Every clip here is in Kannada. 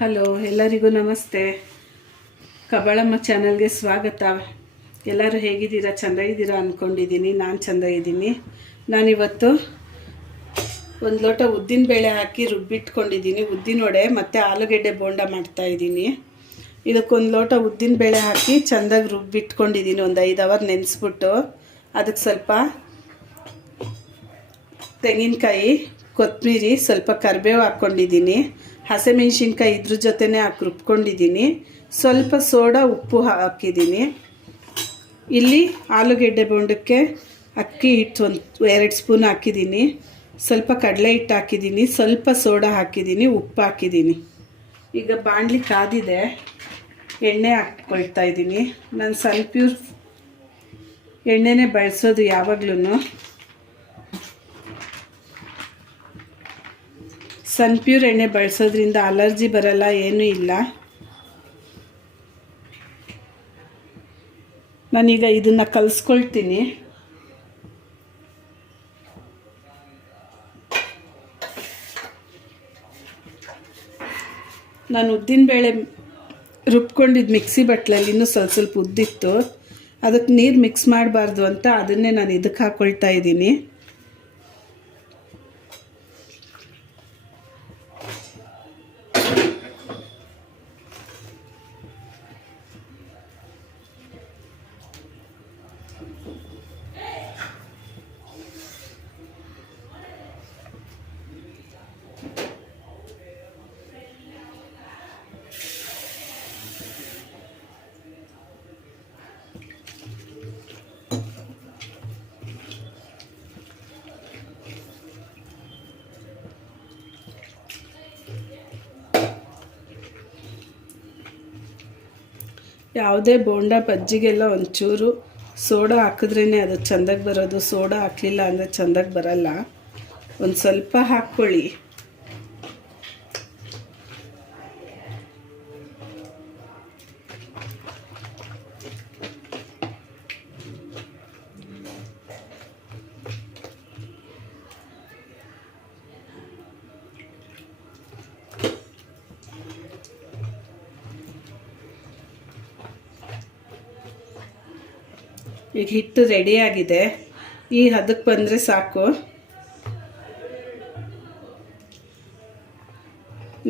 ಹಲೋ, ಎಲ್ಲರಿಗೂ ನಮಸ್ತೆ. ಕಬಾಳಮ್ಮ ಚಾನಲ್ಗೆ ಸ್ವಾಗತ. ಎಲ್ಲರೂ ಹೇಗಿದ್ದೀರಾ? ಚೆನ್ನಾಗಿದ್ದೀರಾ ಅಂದ್ಕೊಂಡಿದ್ದೀನಿ. ನಾನು ಚೆನ್ನಾಗಿದ್ದೀನಿ. ನಾನಿವತ್ತು ಒಂದು ಲೋಟ ಉದ್ದಿನಬೇಳೆ ಹಾಕಿ ರುಬ್ಬಿಟ್ಕೊಂಡಿದ್ದೀನಿ. ಉದ್ದಿನವಡೆ ಮತ್ತು ಆಲೂಗೆಡ್ಡೆ ಬೋಂಡ ಮಾಡ್ತಾಯಿದ್ದೀನಿ. ಇದಕ್ಕೊಂದು ಲೋಟ ಉದ್ದಿನಬೇಳೆ ಹಾಕಿ ಚೆಂದಾಗಿ ರುಬ್ಬಿಟ್ಕೊಂಡಿದ್ದೀನಿ. ಒಂದು 5 ಅವರ್ ನೆನೆಸ್ಬಿಟ್ಟು ಅದಕ್ಕೆ ಸ್ವಲ್ಪ ತೆಂಗಿನಕಾಯಿ, ಕೊತ್ತಂಬರಿ, ಸ್ವಲ್ಪ ಕರಿಬೇವು ಹಾಕ್ಕೊಂಡಿದ್ದೀನಿ. ಹಸಿಮೆಣ್ಸಿನ್ಕಾಯಿ ಇದ್ರ ಜೊತೆನೇ ಹಾಕಿ ರುಬ್ಕೊಂಡಿದ್ದೀನಿ. ಸ್ವಲ್ಪ ಸೋಡಾ, ಉಪ್ಪು ಹಾಕಿದ್ದೀನಿ. ಇಲ್ಲಿ ಆಲೂಗೆಡ್ಡೆ ಬೋಂಡಕ್ಕೆ ಅಕ್ಕಿ ಹಿಟ್ಟು ಒಂದು 2 ಸ್ಪೂನ್ ಹಾಕಿದ್ದೀನಿ. ಸ್ವಲ್ಪ ಕಡಲೆ ಹಿಟ್ಟು ಹಾಕಿದ್ದೀನಿ. ಸ್ವಲ್ಪ ಸೋಡಾ ಹಾಕಿದ್ದೀನಿ. ಉಪ್ಪು ಹಾಕಿದ್ದೀನಿ. ಈಗ ಬಾಣಲಿ ಕಾದಿದೆ, ಎಣ್ಣೆ ಹಾಕ್ಕೊಳ್ತಾ ಇದ್ದೀನಿ. ನಾನು ಸನ್ಪ್ಯೂರ್ ಎಣ್ಣೆನೇ ಬಳಸೋದು ಯಾವಾಗ್ಲೂ. ಸನ್ಪ್ಯೂರ್ ಎಣ್ಣೆ ಬಳಸೋದ್ರಿಂದ ಅಲರ್ಜಿ ಬರಲ್ಲ, ಏನೂ ಇಲ್ಲ. ನಾನೀಗ ಇದನ್ನು ಕಲಿಸ್ಕೊಳ್ತೀನಿ. ನಾನು ಉದ್ದಿನಬೇಳೆ ರುಬ್ಕೊಂಡಿದ್ದು ಮಿಕ್ಸಿ ಬಟ್ಲಲ್ಲಿ ಇನ್ನೂ ಸ್ವಲ್ಪ ಉದ್ದಿತ್ತು. ಅದಕ್ಕೆ ನೀರು ಮಿಕ್ಸ್ ಮಾಡಬಾರ್ದು ಅಂತ ಅದನ್ನೇ ನಾನು ಇದಕ್ಕೆ ಹಾಕ್ಕೊಳ್ತಾ ಇದ್ದೀನಿ. ಯಾವುದೇ ಬೋಂಡ ಬಜ್ಜಿಗೆಲ್ಲ ಒಂಚೂರು ಸೋಡಾ ಹಾಕಿದ್ರೇ ಅದು ಚೆಂದಾಗಿ ಬರೋದು. ಸೋಡಾ ಹಾಕಲಿಲ್ಲ ಅಂದರೆ ಚೆಂದಾಗಿ ಬರಲ್ಲ. ಒಂದು ಸ್ವಲ್ಪ ಹಾಕ್ಕೊಳ್ಳಿ. ಈಗ ಹಿಟ್ಟು ರೆಡಿಯಾಗಿದೆ. ಈ ಹದಕ್ಕೆ ಬಂದರೆ ಸಾಕು.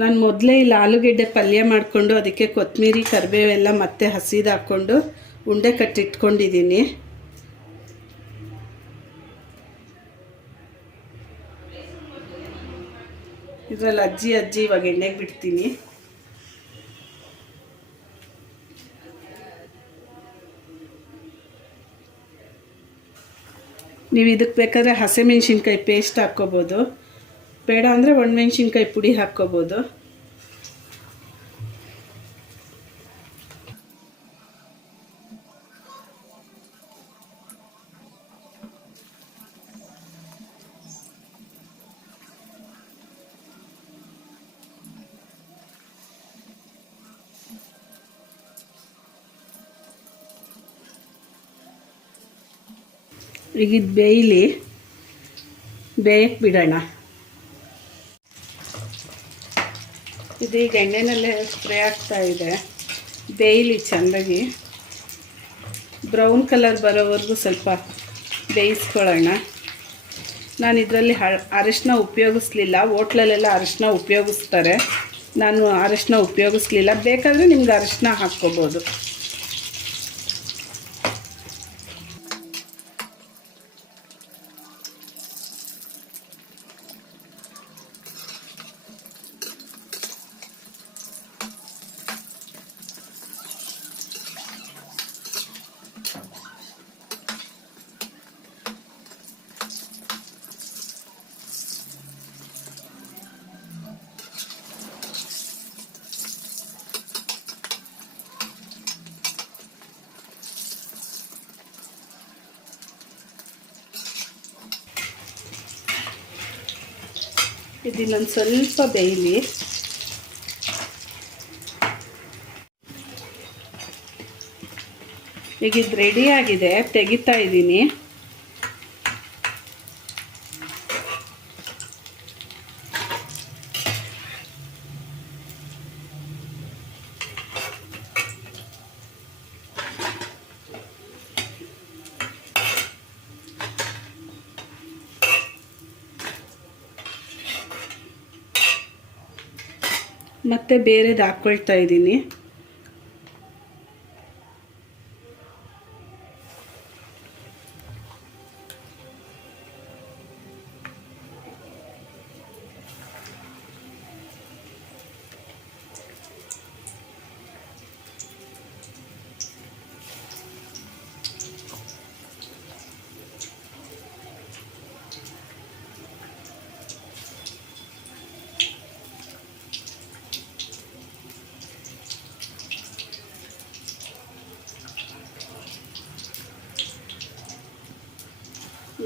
ನಾನು ಮೊದಲೇ ಇಲ್ಲಿ ಆಲೂಗೆಡ್ಡೆ ಪಲ್ಯ ಮಾಡಿಕೊಂಡು ಅದಕ್ಕೆ ಕೊತ್ತಂಬರಿ, ಕರಿಬೇವೆಲ್ಲ ಮತ್ತೆ ಹಸಿದು ಹಾಕ್ಕೊಂಡು ಉಂಡೆ ಕಟ್ಟಿಟ್ಕೊಂಡಿದ್ದೀನಿ. ಇದರಲ್ಲಿ ಅಜ್ಜಿ ಇವಾಗ ಎಣ್ಣೆಗೆ ಬಿಡ್ತೀನಿ. ನೀವು ಇದಕ್ಕೆ ಬೇಕಾದರೆ ಹಸಿಮೆಣ್ಸಿನ್ಕಾಯಿ ಪೇಸ್ಟ್ ಹಾಕ್ಕೋಬೋದು, ಬೇಡ ಅಂದರೆ ಒಣಮೆಣ್ಸಿನ್ಕಾಯಿ ಪುಡಿ ಹಾಕ್ಕೋಬೋದು. ಈಗ ಇದು ಬೇಯಕ್ಕೆ ಬಿಡೋಣ. ಇದೀಗ ಎಣ್ಣೆನಲ್ಲೇ ಫ್ರೈ ಆಗ್ತಾ ಇದೆ. ಬೇಯಲಿ ಚೆಂದಾಗಿ. ಬ್ರೌನ್ ಕಲರ್ ಬರೋವರೆಗೂ ಸ್ವಲ್ಪ ಬೇಯಿಸ್ಕೊಳ್ಳೋಣ. ನಾನು ಇದರಲ್ಲಿ ಅರಿಶಿನ ಉಪಯೋಗಿಸ್ಲಿಲ್ಲ. ಹೋಟ್ಲಲ್ಲೆಲ್ಲ ಅರಿಶಿನ ಉಪಯೋಗಿಸ್ತಾರೆ. ನಾನು ಅರಿಶಿನ ಉಪಯೋಗಿಸ್ಲಿಲ್ಲ. ಬೇಕಾದರೆ ನಿಮ್ಗೆ ಅರಿಶಿನ ಹಾಕ್ಕೋಬೋದು. ಇದನ್ನೊಂದು ಸ್ವಲ್ಪ ಬೇಯಲಿ. ಈಗ ಇದು ರೆಡಿಯಾಗಿದೆ, ತೆಗಿತಾ ಇದ್ದೀನಿ. ಮತ್ತು ಬೇರೆದು ಹಾಕ್ಕೊಳ್ತಾ ಇದ್ದೀನಿ.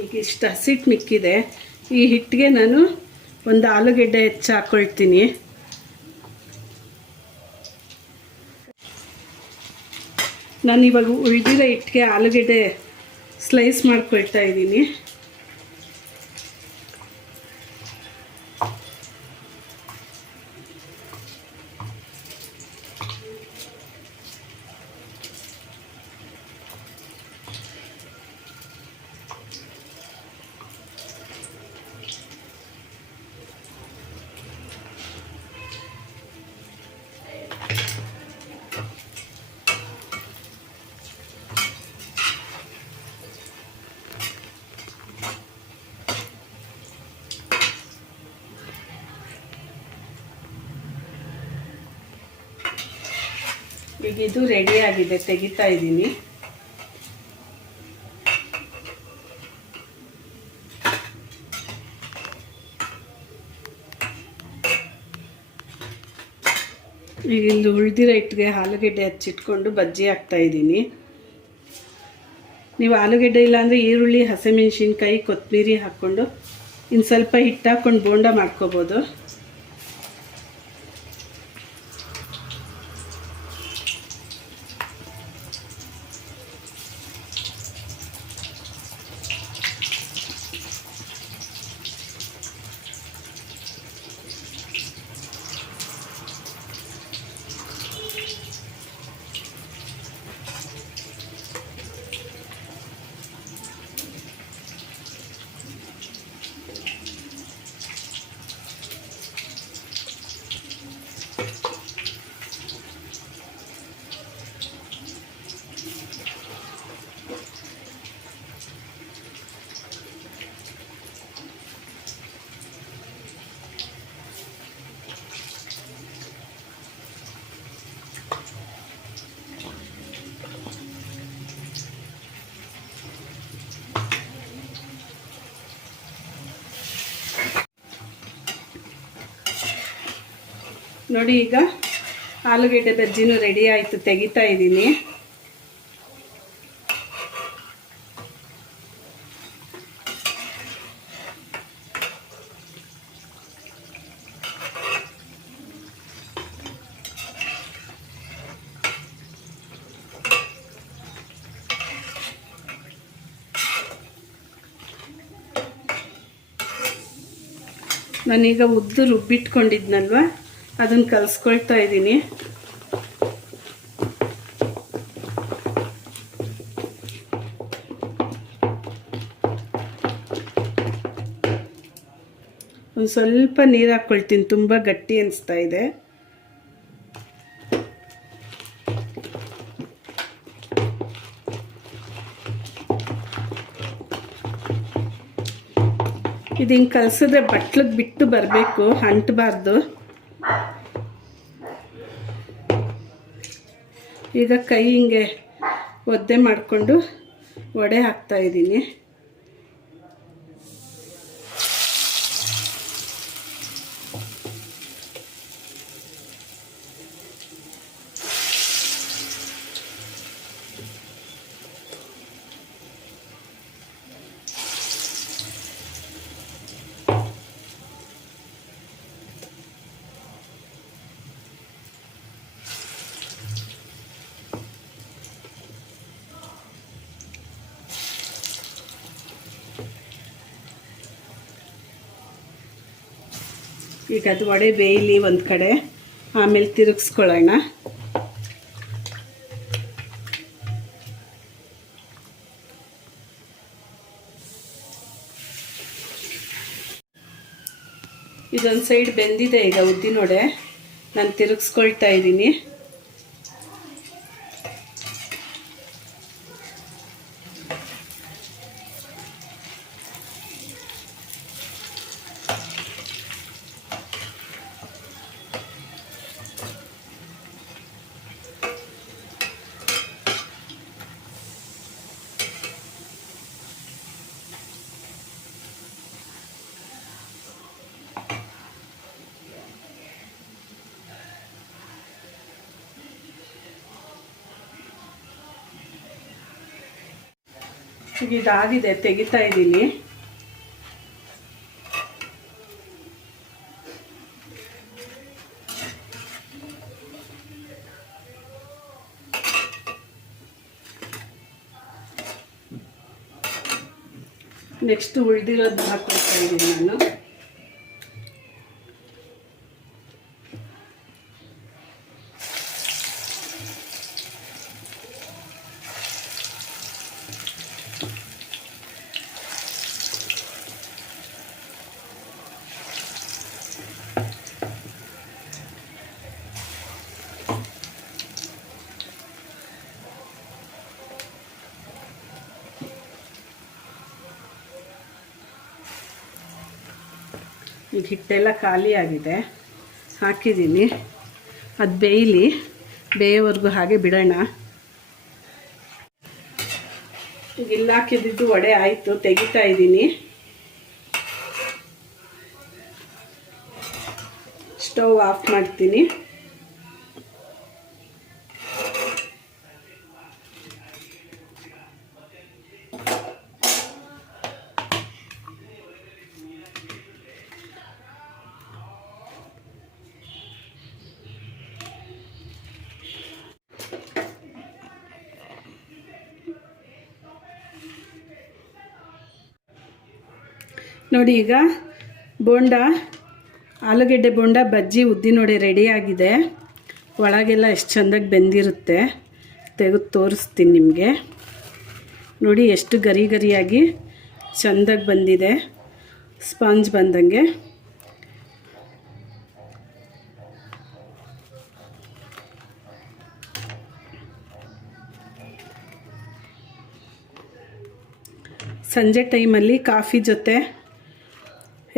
ಈಗ ಇಷ್ಟು ಹಸಿಟ್ಟು ಮಿಕ್ಕಿದೆ. ಈ ಹಿಟ್ಟಿಗೆ ನಾನು ಒಂದು ಆಲೂಗೆಡ್ಡೆ ಹೆಚ್ಚು ಹಾಕ್ಕೊಳ್ತೀನಿ. ನಾನು ಇವಾಗ ಉಳಿದಿರೋ ಹಿಟ್ಟಿಗೆ ಆಲೂಗೆಡ್ಡೆ ಸ್ಲೈಸ್ ಮಾಡ್ಕೊಳ್ತಾ ಇದ್ದೀನಿ. ಈಗ ಇದು ರೆಡಿ ಆಗಿದೆ, ತೆಗಿತಾ ಇದ್ದೀನಿ. ಈಗ ಇಲ್ಲಿ ಉಳಿದಿರೋ ಹಿಟ್ಟಿಗೆ ಆಲೂಗೆಡ್ಡೆ ಹಚ್ಚಿಟ್ಕೊಂಡು ಬಜ್ಜಿ ಹಾಕ್ತಾಯಿದ್ದೀನಿ. ನೀವು ಆಲೂಗೆಡ್ಡೆ ಇಲ್ಲಾಂದರೆ ಈರುಳ್ಳಿ, ಹಸಿಮೆಣಸಿನ್ಕಾಯಿ, ಕೊತ್ತಂಬರಿ ಹಾಕ್ಕೊಂಡು ಇನ್ನು ಸ್ವಲ್ಪ ಹಿಟ್ಟು ಹಾಕ್ಕೊಂಡು ಬೋಂಡ ಮಾಡ್ಕೋಬೋದು. ನೋಡಿ ಈಗ ಆಲೂಗೆಡ್ಡೆ ಬಜ್ಜಿನೂ ರೆಡಿ ಆಯಿತು, ತೆಗಿತಾ ಇದ್ದೀನಿ. ನಾನೀಗ ಉದ್ದು ರುಬ್ಬಿಟ್ಕೊಂಡಿದ್ನಲ್ವ ಅದನ್ನು ಕಲಿಸ್ಕೊಳ್ತಾ ಇದ್ದೀನಿ. ಒಂದು ಸ್ವಲ್ಪ ನೀರು ಹಾಕ್ಕೊಳ್ತೀನಿ, ತುಂಬ ಗಟ್ಟಿ ಅನಿಸ್ತಾ ಇದೆ. ಇದು ಹಿಂಗೆ ಕಲಸಿದ್ರೆ ಬಟ್ಲಿಗೆ ಬಿಟ್ಟು ಬರಬೇಕು, ಅಂಟಬಾರ್ದು. ಈಗ ಕೈ ಹಿಂಗೆ ಒದ್ದೆ ಮಾಡಿಕೊಂಡು ವಡೆ ಹಾಕ್ತಾ ಇದ್ದೀನಿ. ಈಗ ಅದು ವಡೆ ಬೇಯಲಿ ಒಂದು ಕಡೆ, ಆಮೇಲೆ ತಿರುಗಿಸ್ಕೊಳ್ಳೋಣ. ಇದೊಂದು ಸೈಡ್ ಬೆಂದಿದೆ ಈಗ ಉದ್ದಿನ ವಡೆ. ನಾನು ತಿರುಗಿಸ್ಕೊಳ್ತಾ ಇದ್ದೀನಿ. ಇದಾಗಿದೆ, ತೆಗಿತಾ ಇದ್ದೀನಿ. ನೆಕ್ಸ್ಟ್ ಉಳಿದಿರೋದು ಹಾಕ್ಕೊಳ್ತಾ ಇದ್ದೀನಿ ನಾನು. ಈಗ ಹಿಟ್ಟೆಲ್ಲ ಖಾಲಿ ಆಗಿದೆ, ಹಾಕಿದ್ದೀನಿ. ಅದು ಬೇಯೋವರೆಗೂ ಹಾಗೆ ಬಿಡೋಣ. ಈಗ ಇಲ್ಲಿ ಹಾಕಿದ್ದು ವಡೆ ಆಯಿತು, ತೆಗಿತಾ ಇದ್ದೀನಿ. ಸ್ಟವ್ ಆಫ್ ಮಾಡ್ತೀನಿ. ನೋಡಿ, ಈಗ ಬೋಂಡ, ಆಲೂಗೆಡ್ಡೆ ಬೋಂಡ, ಬಜ್ಜಿ, ಉದ್ದಿನವಡೆ ರೆಡಿಯಾಗಿದೆ. ಒಳಗೆಲ್ಲ ಎಷ್ಟು ಚೆಂದಾಗಿ ಬೆಂದಿರುತ್ತೆ. ತೆಗೆದು ತೋರಿಸ್ತೀನಿ ನಿಮಗೆ. ನೋಡಿ ಎಷ್ಟು ಗರಿ ಗರಿಯಾಗಿ ಚೆಂದಾಗಿ ಬಂದಿದೆ, ಸ್ಪಾಂಜ್ ಬಂದಂಗೆ. ಸಂಜೆ ಟೈಮಲ್ಲಿ ಕಾಫಿ ಜೊತೆ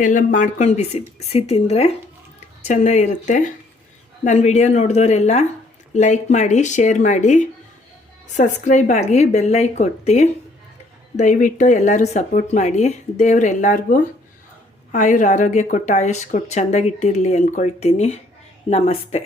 ಎಲ್ಲ ಮಾಡ್ಕೊಂಡು ಬಿಸಿ ತಿಂದರೆ ಚೆನ್ನಾಗಿರುತ್ತೆ. ನನ್ನ ವಿಡಿಯೋ ನೋಡಿದವರೆಲ್ಲ ಲೈಕ್ ಮಾಡಿ, ಶೇರ್ ಮಾಡಿ, ಸಬ್ಸ್ಕ್ರೈಬ್ ಆಗಿ, ಬೆಲ್ಲೈಕ್ ಕೊಟ್ಟು ದಯವಿಟ್ಟು ಎಲ್ಲರೂ ಸಪೋರ್ಟ್ ಮಾಡಿ. ದೇವ್ರು ಎಲ್ಲರಿಗೂ ಆಯುರ್ ಆರೋಗ್ಯ ಕೊಟ್ಟು, ಆಯುಷ್ ಕೊಟ್ಟು ಚೆಂದಾಗಿಟ್ಟಿರಲಿ ಅಂದ್ಕೊಳ್ತೀನಿ. ನಮಸ್ತೆ.